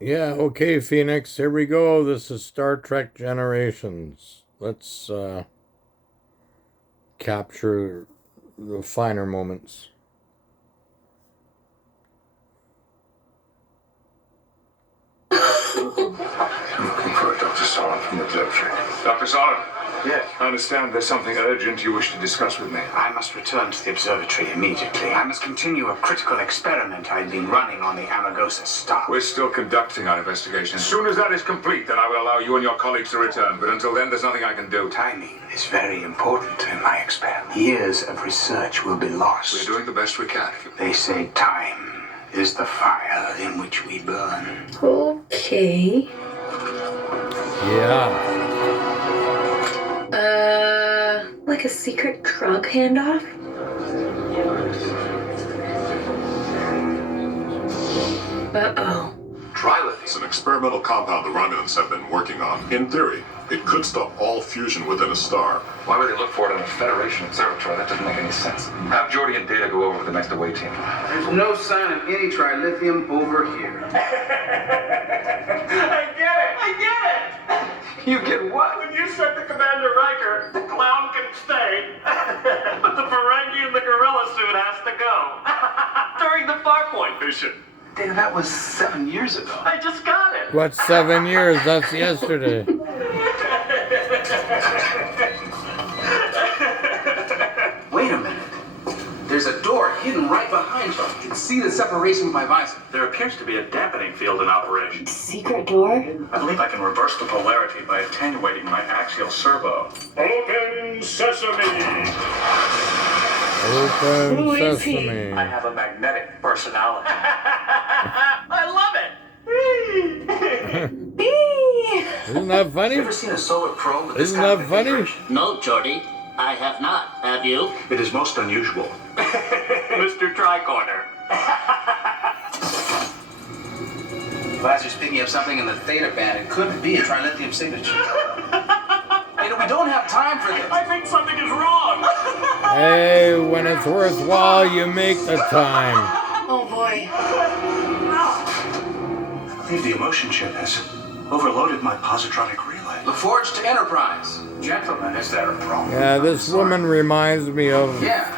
Yeah, okay, Phoenix, here we go. This is Star Trek Generations. Let's capture the finer moments. Looking for a Dr. Solon from the observatory. Dr. Solon? Yes. I understand there's something urgent you wish to discuss with me. I must return to the observatory immediately. I must continue a critical experiment I've been running on the Amagosa star. We're still conducting our investigation. As soon as that is complete, then I will allow you and your colleagues to return. But until then, there's nothing I can do. Timing is very important in my experiment. Years of research will be lost. We're doing the best we can. They say time is the fire in which we burn. Okay. Yeah. Like a secret drug handoff? Uh-oh. Trilithium is an experimental compound the Romulans have been working on. In theory, it could stop all fusion within a star. Why would they look for it in the Federation Observatory? That doesn't make any sense. Have Geordi and Data go over with the next away team. There's no sign of any trilithium over here. I get it! You get what? When you said to Commander Riker, the clown can stay, but the Ferengi in the gorilla suit has to go. During the Farpoint mission. Dave, that was 7 years ago. I just got it. What's 7 years? That's yesterday. Wait a minute. There's a door hidden right behind you. You can see the separation by visor. There appears to be a dampening field in operation. Secret door? I believe I can reverse the polarity by attenuating my axial servo. Open sesame! Open Who is he? sesame. I have a magnetic personality. I love it! Isn't that funny? You ever seen a solar probe with this Isn't kind that of funny? configuration? No, Geordi, I have not. Have you? It is most unusual. Mr. Tricorner. Visor's picking up something in the theta band. It could be a trilithium signature. Hey, we don't have time for this. I think something is wrong. Hey, when it's worthwhile, you make the time. Oh boy. I think the emotion chip has overloaded my positronic relay. LaForge to Enterprise. Gentlemen, is there a problem? Yeah, this woman reminds me of, Yeah.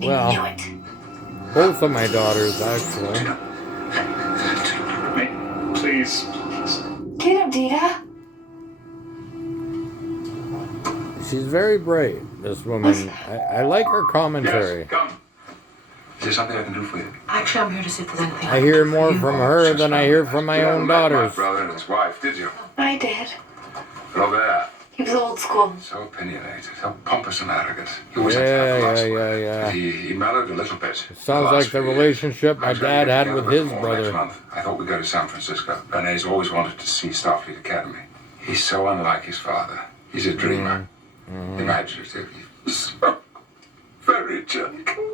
well, Knew it. both of my daughters, actually. Please. Get up, Dita. She's very bright, this woman. I like her commentary. Yes, come. Is there something I can do for you? Actually, I'm here to see if there's anything. I hear more from her than I hear from my You own haven't met daughters. my brother and his wife, did you? I did. Robert. He was old school. So opinionated, so pompous and arrogant. He always had Yeah, the last yeah, word. yeah. He mellowed a little bit. Sounds like the relationship my I was gonna dad get had together with his before brother. Next month. I thought we'd go to San Francisco. Renee's always wanted to see Starfleet Academy. He's so unlike his father. He's a dreamer. Imaginative. He's so very gentle.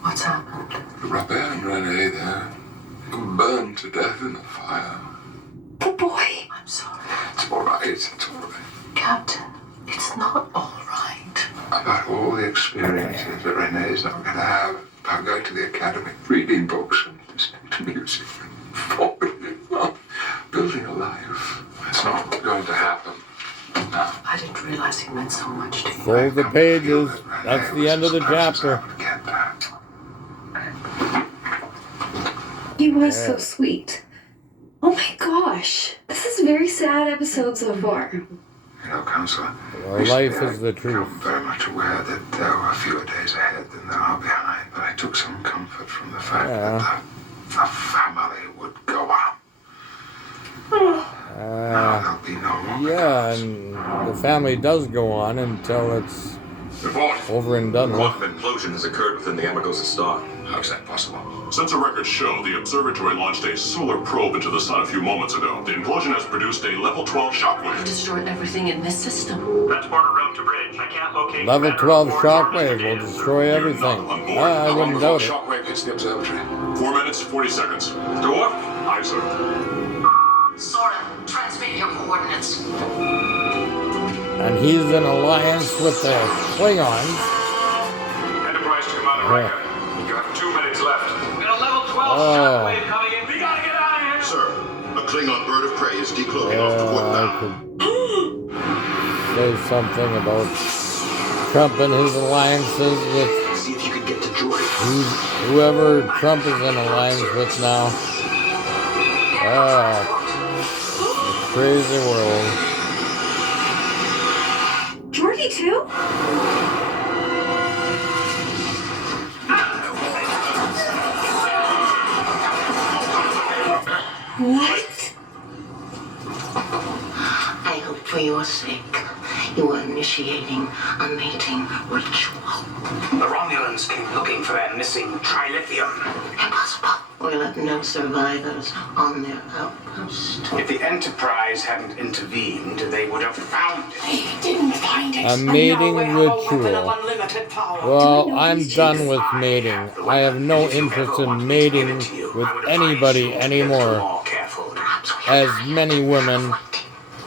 What's happened? Robert and Renee, they're burned to death in the fire. The boy. I'm sorry. It's all right. It's all right. Captain, it's not all right. About all the experiences that Renee's not going to have. About going to the academy, reading books and listening to music and falling in love, building a life. It's not going to happen. No. I didn't realize it meant so much to you. Fold the pages. That's the end of the chapter. Get that. He was so sweet. Oh my gosh. This is a very sad episode so far. You know, Counselor, Our life is the truth. I'm very much aware that there were fewer days ahead than there are behind, but I took some comfort from the fact that the family would go on. Now there'll be no more. Yeah, and the family does go on until it's Report. over and done with. Quantum implosion has occurred within the Amagosa star. How is that possible? Sensor records show the observatory launched a solar probe into the sun a few moments ago. The implosion has produced a level 12 shockwave. Destroyed everything in this system. Transporter route to bridge. I can't locate Level Commander 12 LaForge or shockwave Mr. will Data. destroy everything. You're not on board. I wouldn't doubt it. Shockwave hits the observatory. 4 minutes, 40 seconds. Dwarf? Aye, sir. Sora, transmit your coordinates. And he's in alliance with the Klingons. Enterprise to Commander Riker. You have 2 minutes left. Got a level 12 Oh. shockwave coming in I could say something about Trump and his alliances with See if you can get to Jordan. whoever Trump is in alliance with now. Crazy world. Jordy too? What? I hope for your sake you are initiating a mating ritual. The Romulans came looking for that missing trilithium. Impossible. We left no survivors on their outpost. If the Enterprise hadn't intervened, they would have found it. They didn't find it. A mating ritual. Well, I'm done with I mating. have the I have weapon, no and if you interest ever in want me to give mating it to you, with I would advise anybody you to get anymore, more careful. as many women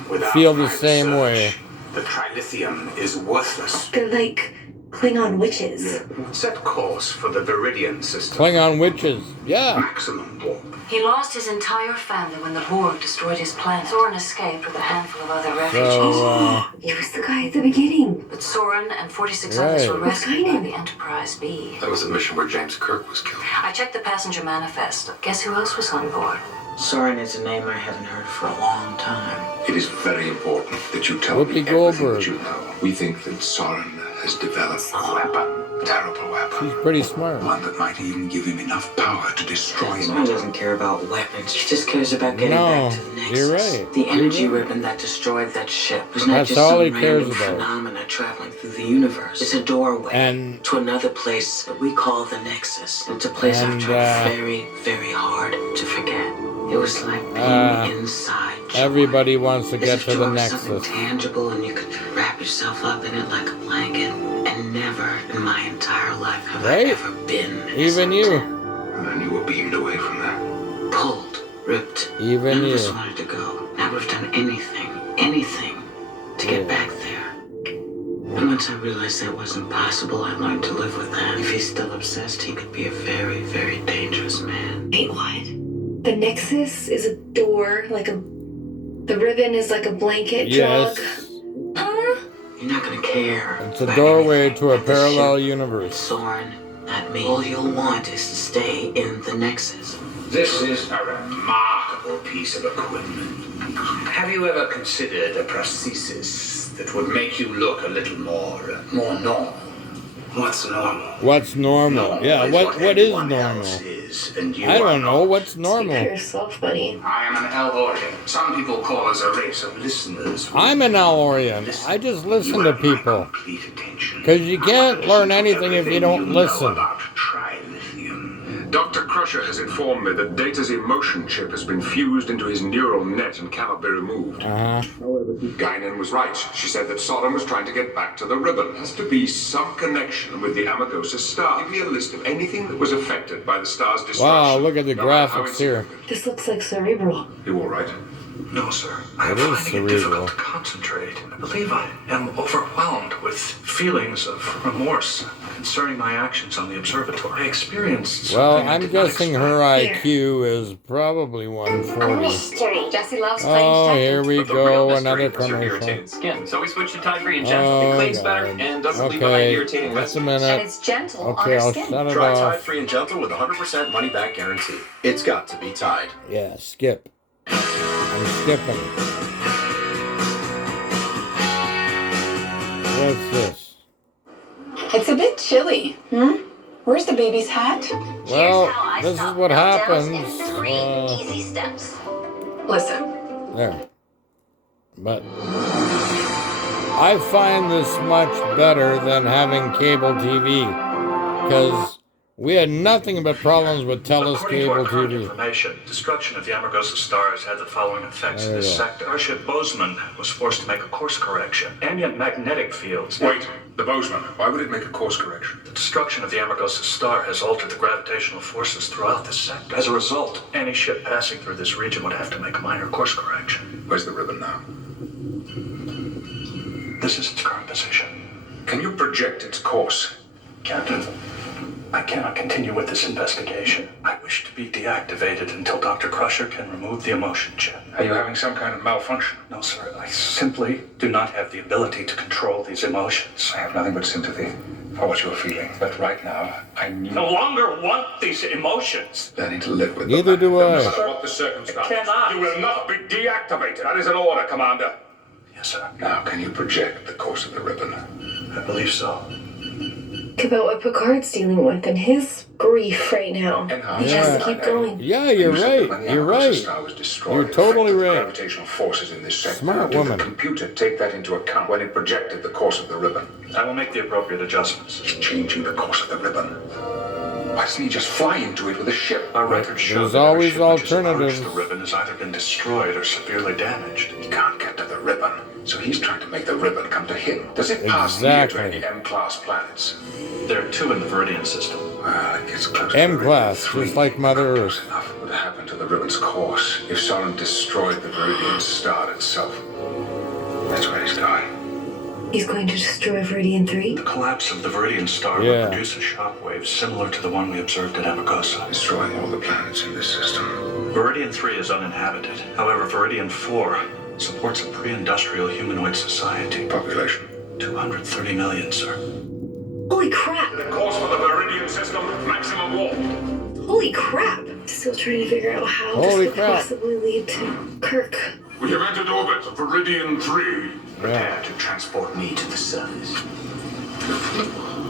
Without feel the private same search, way. The trilithium is worthless. They're like Klingon witches. Set course for the Viridian system. Klingon witches. Yeah. Maximum warp. He lost his entire family when the Borg destroyed his planet. Soren escaped with a handful of other refugees. So, He was the guy at the beginning. But Soren and 46 others were Right. rescued by the Enterprise B. That was the mission where James Kirk was killed. I checked the passenger manifest. Guess who else was on board? Soren is a name I haven't heard for a long time. It is very important that you tell Whoopi me everything Goldberg. that you know. We think that Soren has developed a weapon, a terrible weapon. she's pretty smart. One that might even give him enough power to destroy Soren him. doesn't care about weapons. He just cares about getting No, back to the Nexus. you're right. The energy You're right. ribbon that destroyed that ship was not That's just all some he cares random about. phenomena traveling through the universe. It's a doorway And to another place that we call the Nexus. It's a place I've And, tried very, very hard to forget. It was like being inside joy. everybody wants to As get if to joy the was something Nexus. tangible and you could wrap yourself up in it like a blanket. And never in my entire life have Right? I ever been as Even you. intent. And then you were beamed away from that. Pulled, ripped. Even None of us you. wanted to go. Now we've done anything to get Yeah. back there. And once I realized that wasn't possible, I learned to live with that. If he's still obsessed, he could be a very, very dangerous man. Wait, what? The Nexus is a door, like a. The ribbon is like a blanket Yes. drug. Huh? You're not gonna care. It's a about doorway anything to a at the parallel ship. universe. Soren, not me. All you'll want is to stay in the Nexus. This is a remarkable piece of equipment. Have you ever considered a prosthesis that would make you look a little more normal? What's normal? What's normal? Yeah, what is everyone normal? else is, and you I are don't know. not. What's Speak normal? for yourself, buddy. I am an Elorian. Some people call us a race of listeners. I'm an Elorian. I just listen to people. Complete attention. Because you can't learn anything if you don't listen. About trilithium. Dr. Crusher has informed me that Data's emotion chip has been fused into his neural net and cannot be removed. Guinan was right. She said that Sodom was trying to get back to the ribbon. There has to be some connection with the Amagosa star. Give me a list of anything that was affected by the star's destruction. Wow, look at the No matter how graphics here. insignificant. This looks like cerebral. You all right? No, sir. I am It is finding it cerebral. difficult to concentrate. I believe I am overwhelmed with feelings of remorse concerning my actions on the observatory. I experienced Well, something I I'm did not guessing expect. her IQ is probably 140. Mystery. Jesse loves Oh, here we But the real go, mystery another was her commercial. irritated skin. So we switched to Tide Free and Gentle. Oh, It cleans better God. and doesn't leave behind Okay, irritating just a residue. minute. it's gentle on Okay, her I'll skin. shut it Try Tide off. Free and Gentle with 100% money back guarantee. It's got to be Tide. Yeah, skip. I'm skipping. What's this? It's a bit chilly. Where's the baby's hat? Well, this is what happens. easy steps. Listen. There. But I find this much better than having cable TV, because we had nothing but problems with According TELUS to our cable current TV. information, destruction of the Amargosa stars had the following effects in There this you go. sector. Starship Bozeman was forced to make a course correction. Ambient magnetic fields. Wait, the Bozeman. Why would it make a course correction? The destruction of the Amargosa star has altered the gravitational forces throughout this sector. As a result, any ship passing through this region would have to make a minor course correction. Where's the ribbon now? This is its current position. Can you project its course? Captain, I cannot continue with this investigation. I wish to be deactivated until Dr. Crusher can remove the emotion chip. Are you having some kind of malfunction? No, sir. I simply do not have the ability to control these emotions. I have nothing but sympathy for what you're feeling. But right now, I need... No longer want these emotions. Learning to live with Neither them. do I. No matter what the circumstances. I cannot. You will not be deactivated. That is an order, Commander. Yes, sir. Now, can you project the course of the ribbon? I believe so. Think about what Picard's dealing with and his grief right now. He has to keep going. Yeah, you're right. You're right. You're totally right. Gravitational forces in this sector. Smart Did woman. the computer take that into account when it projected the course of the ribbon? I will make the appropriate adjustments. He's changing the course of the ribbon. Why doesn't he just fly into it with a ship? Our records show There's that every always ship which has alternatives. approached the ribbon has either been destroyed or severely damaged. He can't get to the ribbon, so he's trying to make the ribbon come to him. Does it pass near to any M-class planets? There are 2 in the Viridian system. Well, it gets close to M-class, the just like Mother Close Earth. enough. What would happen to the ribbon's course if Soren destroyed the Viridian star itself? That's where he's going. He's going to destroy Viridian 3? The collapse of the Viridian star Yeah. will produce a shockwave similar to the one we observed at Amagosa. Destroying all the planets in this system. Viridian 3 is uninhabited. However, Viridian 4 supports a pre-industrial humanoid society. Population? 230 million, sir. Holy crap! The course for the Viridian system, maximum warp. Holy crap! Still trying to figure out how Holy this could crap. possibly lead to Kirk. We have entered orbit of Viridian 3. Prepare to transport me to the surface.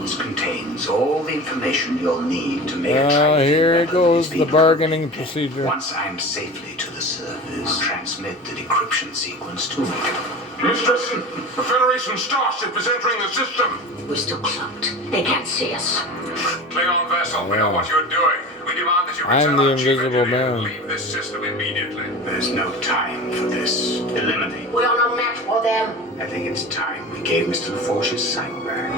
This contains all the information you'll need to make a trade Here with goes these the people. bargaining procedure. Once I'm safely to the surface, transmit the decryption sequence to me. Mistress, the Federation starship is entering the system. We're still cloaked. They can't see us. Klingon vessel, we know what you're doing. We demand that you I'm return the our chief invisible engineer and man. leave this system immediately. There's no time for this. Eliminate. We're on a match for them. I think it's time we gave Mr. LaForge his sight back.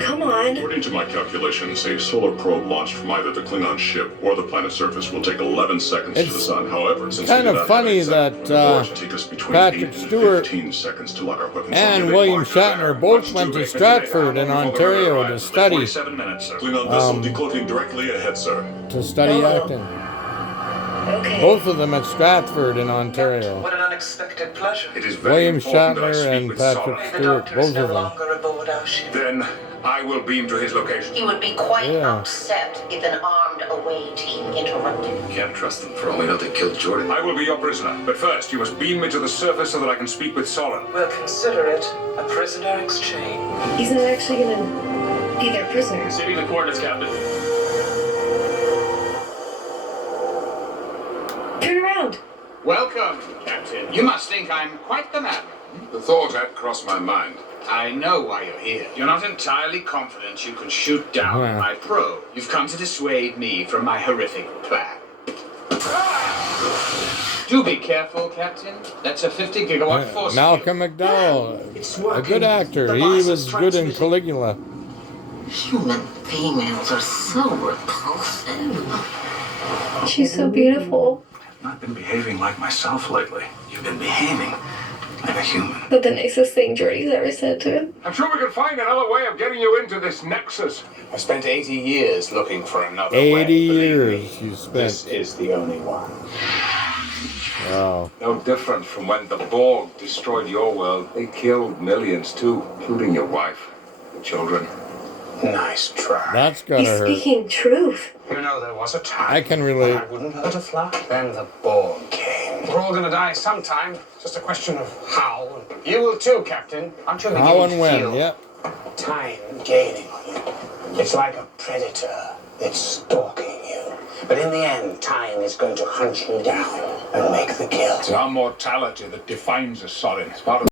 Come on. According to my calculations, a solar probe launched from either the Klingon ship or the planet's surface will take 11 seconds to the It's sun. However, since kind we of did funny activate that it will take us between Patrick 8 and Stewart 15 seconds to lock our weapons and on. William Shatner both went to Stratford in Ontario to study 47 minutes, sir. Klingon vessel decloaking directly ahead, sir. acting. Okay. Both of them at Stratford in Ontario. What an unexpected pleasure. It is very William important that I Shatner speak and with Patrick Soren. The Stewart, doctor both is no of them. longer aboard our ship. Then I will beam to his location. He would be quite Yeah. upset if an armed away team interrupted. Can't trust them. For all we know, they killed Jordan. I will be your prisoner, but first you must beam me to the surface so that I can speak with Soren. We'll consider it a prisoner exchange. He's not actually gonna be their prisoner. Receiving the coordinates, Captain. Turn around. Welcome, Captain. You must think I'm quite the man. The thought had crossed my mind. I know why you're here. You're not entirely confident you can shoot down Yeah. my probe. You've come to dissuade me from my horrific plan. Do be careful, Captain. That's a 50 gigawatt force. Malcolm McDowell, It's a working. good actor. The He boss was is good in transmitting. Caligula. Human females are so repulsive. She's so beautiful. I've not been behaving like myself lately. You've been behaving like a human. But the nicest thing Jordy's ever said to him. I'm sure we can find another way of getting you into this nexus. I spent 80 years looking for another 80 way. Believe years me, you spent. This is the only one. Wow. No different from when the Borg destroyed your world. They killed millions too, including your wife, the children. Nice try. That's gotta He's hurt. speaking truth. You know, there was a time I can relate. when I wouldn't hurt a fly. Then the Borg came. We're all gonna die sometime. Just a question of how. You will too, Captain. Aren't you beginning How and to when, feel yep. time gaining on you? It's like a predator that's stalking you. But in the end, time is going to hunt you down and make the kill. It's our mortality that defines us, Soren. It's part of